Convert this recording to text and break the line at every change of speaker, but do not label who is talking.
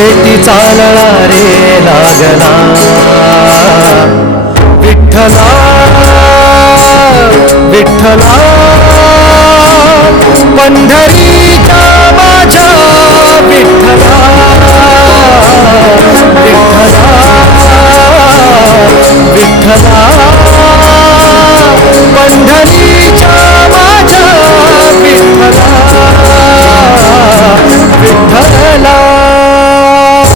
शेती चालला रे लागला. विठ्ठला विठ्ठला